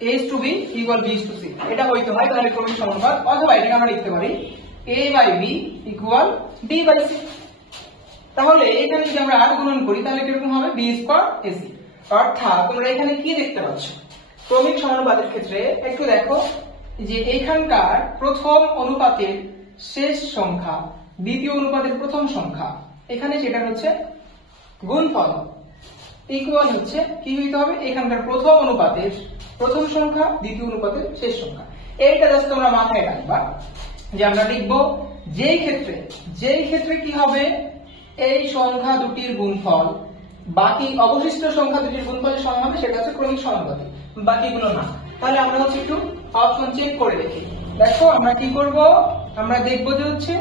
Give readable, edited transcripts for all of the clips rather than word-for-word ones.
a is to b equal b is to c, এটা হইতে হয় তাহলে ক্রমিক সমানুপাত। অথবা এটাকে আমরা লিখতে পারি a by b equal b by c। তাহলে এখানে যদি আমরা আর গুণন করি তাহলে কিরকম হবে b স্কয়ার ac। অর্থাৎ তোমরা এখানে কি দেখতে পাচ্ছ, ক্রমিক সমানুপাতের ক্ষেত্রে একটু দেখো যে এখানকার প্রথম অনুপাতের শেষ সংখ্যা দ্বিতীয় অনুপাতের প্রথম সংখ্যা, এখানে সেটা হচ্ছে গুণফল ইকুয়াল হচ্ছে কি হইতে হবে, এখানকার প্রথম অনুপাতের প্রথম সংখ্যা দ্বিতীয় অনুপাতের শেষ সংখ্যা। এইটা জাস্ট তোমরা মাথায় রাখবা যে আমরা লিখব যেই ক্ষেত্রে কি হবে, এই সংখ্যা দুটির গুণফল বাকি অবশিষ্ট সংখ্যা দুটির গুণফলের সমান হবে, সেটা হচ্ছে ক্রমিক সমানুপাতে, বাকিগুলো না। তাহলে আমরা হচ্ছে একটু অপশন চেক করে দেখি। দেখো আমরা কি করব, আমরা দেখব যে হচ্ছে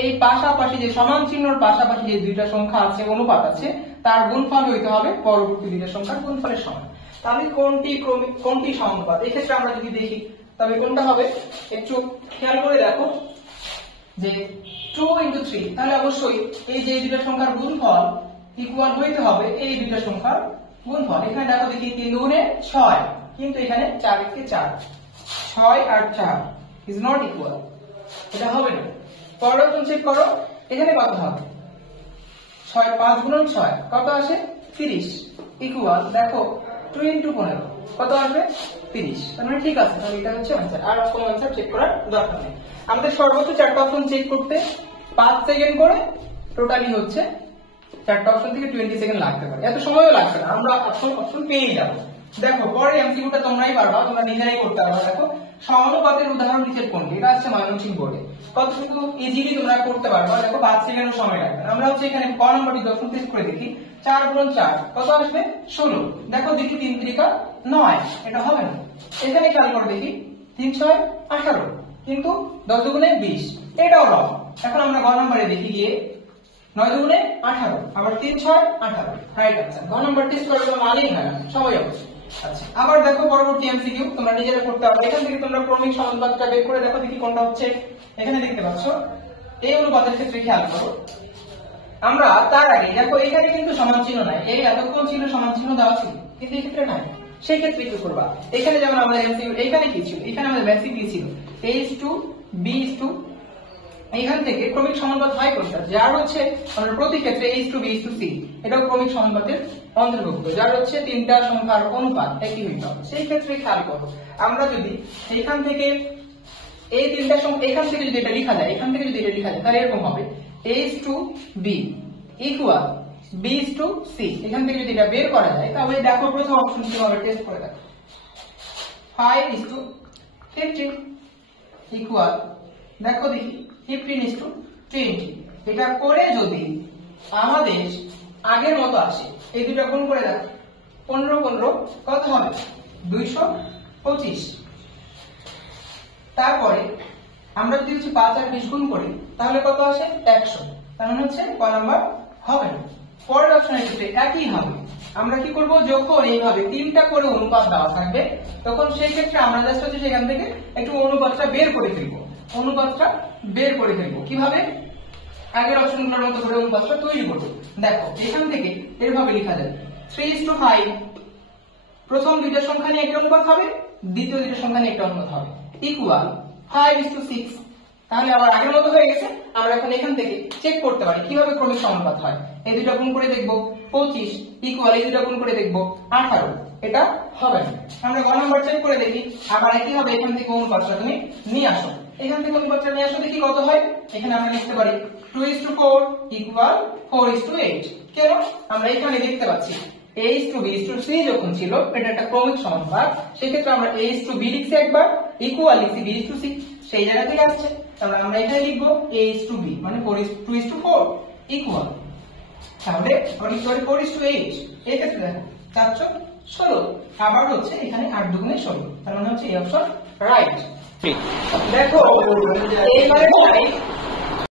এই পাশাপাশি যে সমান চিহ্নর পাশাপাশি যে দুইটা সংখ্যা আছে অনুপাত আছে তার গুণফল হইতে হবে পরবর্তী দুইটা সংখ্যার গুণফলের সমান। তাহলে কোনটি ক্রমিক কোনটি সমানুপাত, এই ক্ষেত্রে আমরা যদি দেখি তবে কোনটা হবে, একটু খেয়াল করে দেখো যে 2 into 3, তাহলে অবশ্যই এই যে দুইটা সংখ্যার গুণফল ইকুয়াল হইতে হবে এই দুইটা সংখ্যার গুণফল। এখানে দেখো দেখি 3 দুগুণে 6, কিন্তু এখানে 4 কে 4, 6 আর 4 ইজ নট ইকুয়াল, এটা হবে না। পরের অপশন চেক করো, এখানে কত হবে, 6 5 গুণন 6 কত আসে 30 ইকুয়াল দেখো 2 into 15 কত আসবে 30। তার মানে ঠিক আছে, তাহলে এটা হচ্ছে आंसर, আর কোনো आंसर চেক করার দরকার নেই। আমাদের সর্বোচ্চ 4টা অপশন চেক করতে 5 সেকেন্ড করে টোটালি হচ্ছে 4টা অপশন থেকে 20 সেকেন্ড লাগতে পারে, এত সময়ও লাগবে না, আমরা অপশন পেয়ে যাব। দেখো পরে এমসিকিউটা তোমরাই পারবা, তোমরা নিজেরাই করতে পারবা। দেখো সমানুপাতের উদাহরণ নিচের কোনটি, এটা আছে ময়মনসিংহ বোর্ডে, কতটুকু ইজিলি তোমরা করতে পারবা। দেখো 5 সেকেন্ডও সময় লাগবে। আমরা হচ্ছে এখানে ক নম্বরটি যখন টেস্ট করে দেখি 4 গুণন 4 কত আসবে 16, দেখো দেখি 3 3 9, এটা হবে না। এখানে খেয়াল করে দেখি 3 6 18, কিন্তু 10 দুগুণে 20, এটাও রং। এখন আমরা গ নম্বরে দেখি গিয়ে 9 দুগুণে 18, আবার 3 6 18, রাইট आंसर। গ নম্বর টেস্ট করে কোনো মানেই হয় না, সবাই অবশ্যই। আচ্ছা, আবার দেখো পরবর্তী এমসিকিউ তোমরা নিজেরা করতে পারবে। এখান থেকে তোমরা ক্রমিক সমানুপাতটা বের করে দেখো দেখি কোনটা হচ্ছে। এখানে দেখতে পাচ্ছ এই অনুপাতের ক্ষেত্রে খেয়াল করো, আমরা তার আগে দেখো এখানে কিন্তু সমান চিহ্ন নাই, এই এতক্ষণ ছিল সমান চিহ্ন দেওয়া ছিল, কিন্তু এই ক্ষেত্রে নাই। সেই ক্ষেত্রে কি করবা, এখানে যেমন আমাদের এমসিকিউ এখানে কি ছিল, এখানে আমাদের বেসিক কি ছিল a is to b is to, এখান থেকে ক্রমিক সমানুপাত হয় কোনটা, যার হচ্ছে আমরা প্রতি ক্ষেত্রে a is to b is to c, এটাও ক্রমিক সমানুপাতের অন্তর্ভুক্ত, যার হচ্ছে তিনটা সংখ্যার অনুপাত একই হইতে হবে। সেই ক্ষেত্রে খেয়াল করো, আমরা যদি এখান থেকে এই তিনটা সংখ্যা এখান থেকে যদি এটা লেখা যায়, এখান থেকে যদি এটা লেখা যায় তাহলে এরকম হবে a is to b equal b is to c। এখান থেকে যদি এটা বের করা যায় তাহলে দেখো প্রথম অপশন কিভাবে টেস্ট করে দেখো, 5 is to 15 equal দেখো দেখি 15 is to 20। এটা করে যদি আমাদের আগের মতো আসে, এই দুটো গুণ করে দেখো 15 15 কত হবে 225। তারপরে আমরা যদি হচ্ছে 5 আর 20 গুণ করি তাহলে কত আসে 100, তার মানে হচ্ছে ক নাম্বার হবে না। পরের অপশনের ক্ষেত্রে একই হবে, আমরা কি করব, যখন এইভাবে তিনটা করে অনুপাত দেওয়া থাকবে তখন সেই ক্ষেত্রে আমরা জাস্ট হচ্ছে সেখান থেকে একটু অনুপাতটা বের করে ফেলবো। কিভাবে, আগের অপশনগুলোর মতো করে অনুপাতটা তৈরি করব। দেখো এখান থেকে এভাবে লেখা যায় 3:5, প্রথম দুইটা সংখ্যা নিয়ে একটা অনুপাত হবে, দ্বিতীয় দুইটা সংখ্যা নিয়ে একটা অনুপাত হবে, ইকুয়াল 5:6। তাহলে আবার আগের মতো হয়ে গেছে। আমরা এখন এখান থেকে চেক করতে পারি কিভাবে ক্রমিক সমানুপাত হয়। এই দুটো গুণ করে দেখব 25 ইকুয়াল এই দুটো গুণ করে দেখব 18, এটা হবে না। আমরা গ নাম্বার চেক করে দেখি, আবার একই হবে, এখান থেকে অনুপাতটা তুমি নিয়ে আসো, এখান থেকে অনুপাতটা নিয়ে আসো দেখি কত হয়। এখানে আমরা লিখতে পারি 2:4 ইকুয়াল 4:8। কেন, আমরা এখানে দেখতে পাচ্ছি a is to b is to c যখন ছিল এটা একটা ক্রমিক সমানুপাত, সেই ক্ষেত্রে আমরা a is to b লিখছি একবার, ইকুয়াল লিখছি b is to c, সেই জায়গা থেকে আসছে। তাহলে আমরা এখানে লিখব a is to b মানে 2:4 ইকুয়াল, তাহলে 4:8। এই ক্ষেত্রে দেখো 416, আবার হচ্ছে এখানে 8 দুগুণে 16, তার মানে হচ্ছে এই অপশন রাইট। দেখো এইবারে